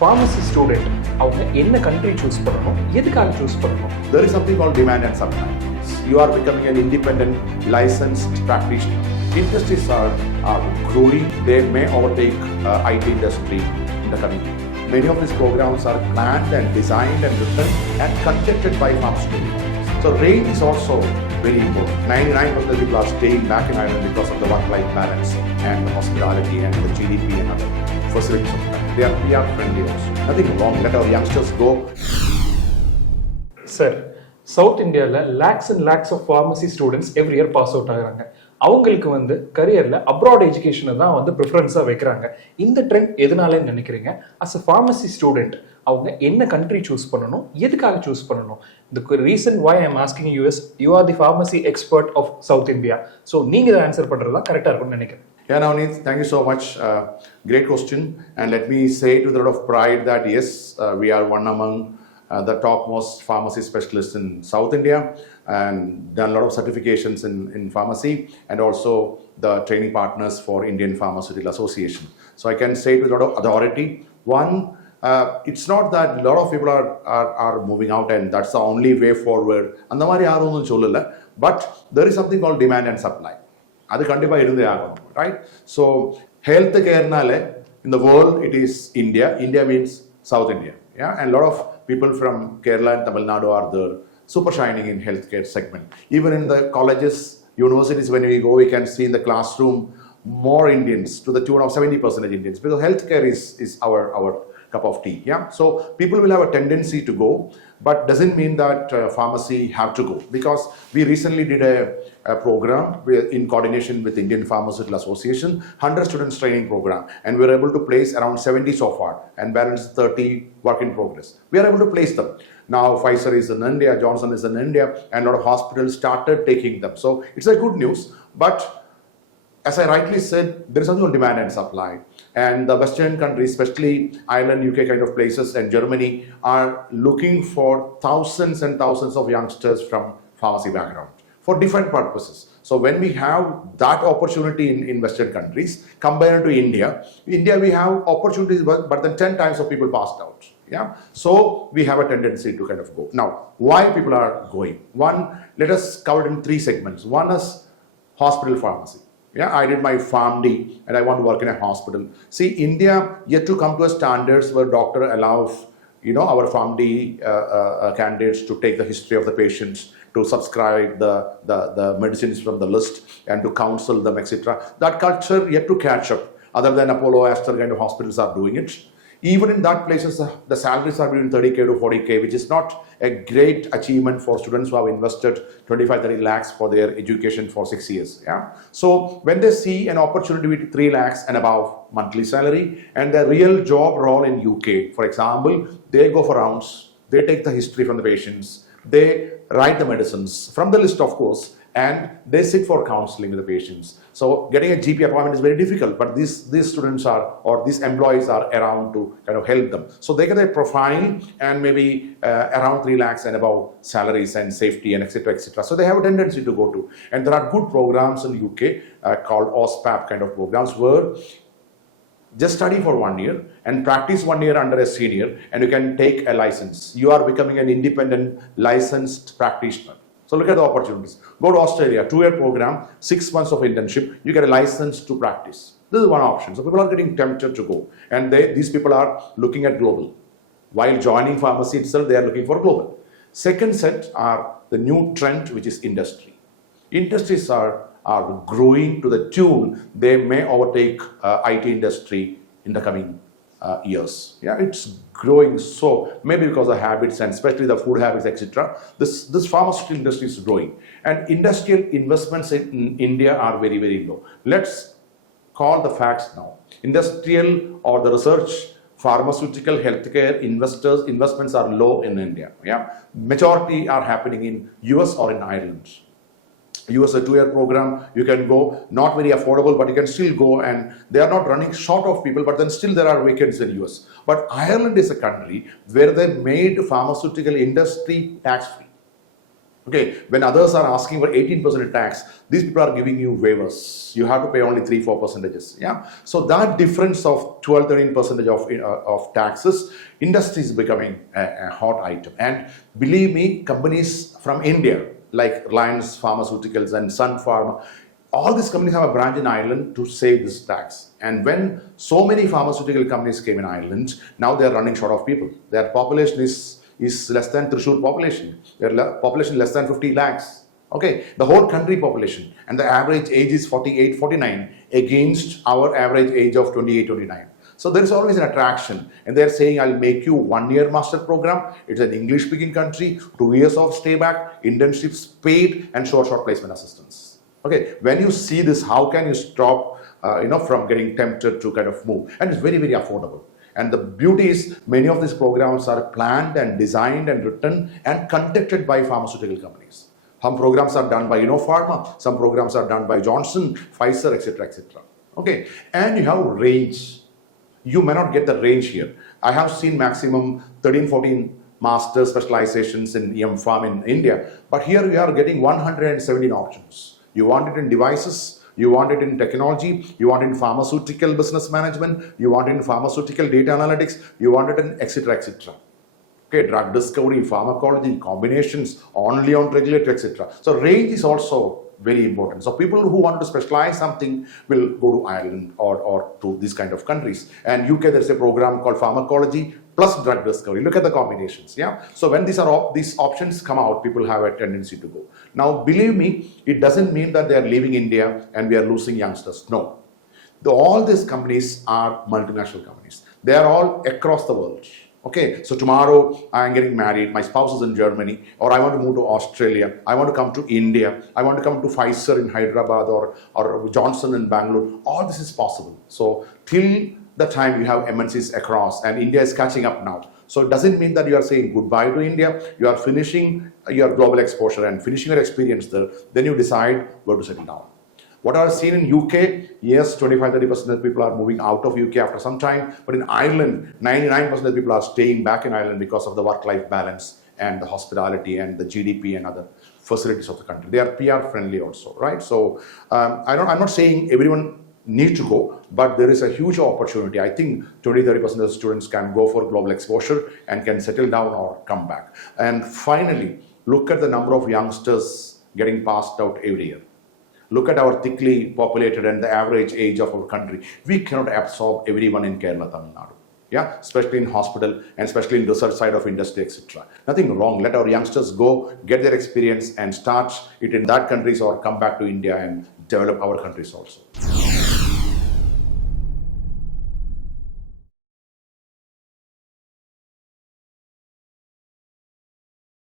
pharmacy student, அவங்க என்ன country choose பண்ணணும், எதுக்காக choose பண்ணணும்? There is something called demand and supply. You are becoming an independent licensed practitioner. Industries are growing. They may overtake IT industry in the coming years. Many of these programs are planned and designed and written and conducted by pharmaceutical industries. So range is also very important. 99% of people are staying back in Ireland because of the work-life balance and the hospitality and the GDP and other facilities of that. They are PR friendly also. Nothing wrong. Let our youngsters go. Sir, South India lakhs and lakhs of pharmacy students every year pass out ஆகுறாங்க. அவங்களுக்கு வந்து கரியர்ல abroad எஜுகேஷனை தான் வந்து ப்ரிஃபரன்ஸாக வைக்கிறாங்க. இந்த trend எதனாலன்னு நினைக்கிறீங்க? அஸ் அ ஃபார்மசி ஸ்டூடெண்ட் அவங்க என்ன கண்ட்ரி சூஸ் பண்ணணும், எதுக்காக சூஸ் பண்ணணும்? The reason why I am asking you is you are the pharmacy expert of South India. So நீங்க இதை ஆன்சர் பண்றதா கரெக்டாக இருக்கும்னு நினைக்கிறேன். Yeah, Navneet, thank you so much. Great question. And let me say it with a lot of pride that yes, we are one among the topmost pharmacy specialists in South India and done a lot of certifications in pharmacy and also the training partners for Indian Pharmaceutical Association. So I can say it with a lot of authority. One, it's not that a lot of people are moving out and that's the only way forward. And the mari yarum sollala, but there is something called demand and supply. அது கண்டிப்பாக இருந்தே ஆகணும், right? So health careனால in the world it is India means South India, yeah, and a lot of people from Kerala and Tamil Nadu are there super shining in healthcare segment. Even in the colleges, universities, when we go, we can see in the classroom more Indians to the tune of 70% Indians because healthcare is our cup of tea, yeah. So people will have a tendency to go, but doesn't mean that pharmacy have to go, because we recently did a program in coordination with Indian Pharmaceutical Association, 100 students training program, and we were able to place around 70 so far and balance 30 work in progress. We are able to place them. Now Pfizer is in India, Johnson is in India, and a lot of hospitals started taking them. So it's a good news, but as I rightly said, there is also demand and supply. And the Western countries, especially Ireland, UK kind of places, and Germany, are looking for thousands and thousands of youngsters from pharmacy background for different purposes. So when we have that opportunity in Western countries, compared to India, we have opportunities, but then 10 times of people passed out. Yeah, so we have a tendency to kind of go. Now, why people are going? One, let us cover it in 3 segments. One is hospital pharmacy. Yeah, I did my PharmD and I want to work in a hospital. See, India yet to come to a standards where doctor allows, our PharmD candidates to take the history of the patients, to subscribe the medicines from the list and to counsel them, etc. That culture yet to catch up. Other than Apollo, Aster kind of hospitals are doing it. Even in that places, the salaries are between 30K to 40K, which is not a great achievement for students who have invested 25-30 lakhs for their education for 6 years. Yeah. So when they see an opportunity with 3 lakhs and above monthly salary and the real job role in UK, for example, they go for rounds, they take the history from the patients, they write the medicines from the list, of course, and they sit for counseling with the patients. So getting a GP appointment is very difficult, but these students or these employees are around to kind of help them. So they get a profile and maybe around 3 lakhs and above salaries and safety and etc. etc. So they have a tendency to go to. And there are good programs in UK called OSPAP kind of programs where just study for 1 year and practice 1 year under a senior and you can take a license. You are becoming an independent licensed practitioner. So look at the opportunities. Go to Australia, 2-year program, 6 months of internship, you get a license to practice. This is one option. So people are getting tempted to go. And these people are looking at global. While joining pharmacy itself, they are looking for global. Second set are the new trend, which is industry. Industries are growing to the tune they may overtake IT industry in the coming years. Yeah, it's growing so maybe because of habits and especially the food habits, etc. This pharmaceutical industry is growing and industrial investments in India are very, very low. Let's call the facts now. Industrial or the research pharmaceutical healthcare investments are low in India. Yeah, majority are happening in US or in Ireland. US a 2-year program, you can go, not very affordable, but you can still go, and they are not running short of people, but then still there are vacancies in US. But Ireland is a country where they made pharmaceutical industry tax-free. Okay, when others are asking for 18% tax, these people are giving you waivers. You have to pay only 3-4 percentages. Yeah, so that difference of 12-13% of taxes, industry is becoming a hot item. And believe me, companies from India like Reliance Pharmaceuticals and Sun Pharma, all these companies have a branch in Ireland to save this tax. And when so many pharmaceutical companies came in Ireland, now they are running short of people. Their population is less than Thrissur population. Their population less than 50 lakhs. Okay, the whole country population, and the average age is 48, 49 against our average age of 28, 29. So there is always an attraction, and they're saying, I'll make you 1-year master program. It's an English speaking country, 2 years of stay back, internships paid, and short placement assistance. Okay, when you see this, how can you stop from getting tempted to kind of move? And it's very, very affordable. And the beauty is many of these programs are planned and designed and written and conducted by pharmaceutical companies. Some programs are done by Pharma, some programs are done by Johnson, Pfizer, etc., etc. Okay, and you have range. You may not get the range here. I have seen maximum 13-14 master specializations in Pharm in India, but here you are getting 117 options. You want it in devices, you want it in technology, you want it in pharmaceutical business management, you want it in pharmaceutical data analytics, you want it in etc. etc. Okay, drug discovery, pharmacology, combinations, only on regulatory, etc. So range is also very important. So people who want to specialize something will go to Ireland or to these kind of countries. And UK, there's a program called pharmacology plus drug discovery. Look at the combinations. Yeah. So when these options come out, people have a tendency to go. Now, believe me, it doesn't mean that they are leaving India and we are losing youngsters. No. All these companies are multinational companies. They are all across the world. Okay, so tomorrow I am getting married, my spouse is in Germany, or I want to move to Australia, I want to come to India, I want to come to Pfizer in Hyderabad or Johnson in Bangalore. All this is possible. So till the time you have MNCs across, and India is catching up now. So it doesn't mean that you are saying goodbye to India, you are finishing your global exposure and finishing your experience there, then you decide where to settle down. What I've seen in UK, yes, 25-30% of people are moving out of UK after some time, but in Ireland, 99% of people are staying back in Ireland because of the work-life balance and the hospitality and the GDP and other facilities of the country. They are PR friendly also, right? So I'm not saying everyone needs to go, but there is a huge opportunity. I think 20-30% of students can go for global exposure and can settle down or come back. And finally, look at the number of youngsters getting passed out every year. Look at our thickly populated and the average age of our country. We cannot absorb everyone in Kerala, Tamil Nadu. Yeah, especially in hospital and especially in research side of industry, etc. Nothing wrong. Let our youngsters go, get their experience and start it in that countries or come back to India and develop our countries also.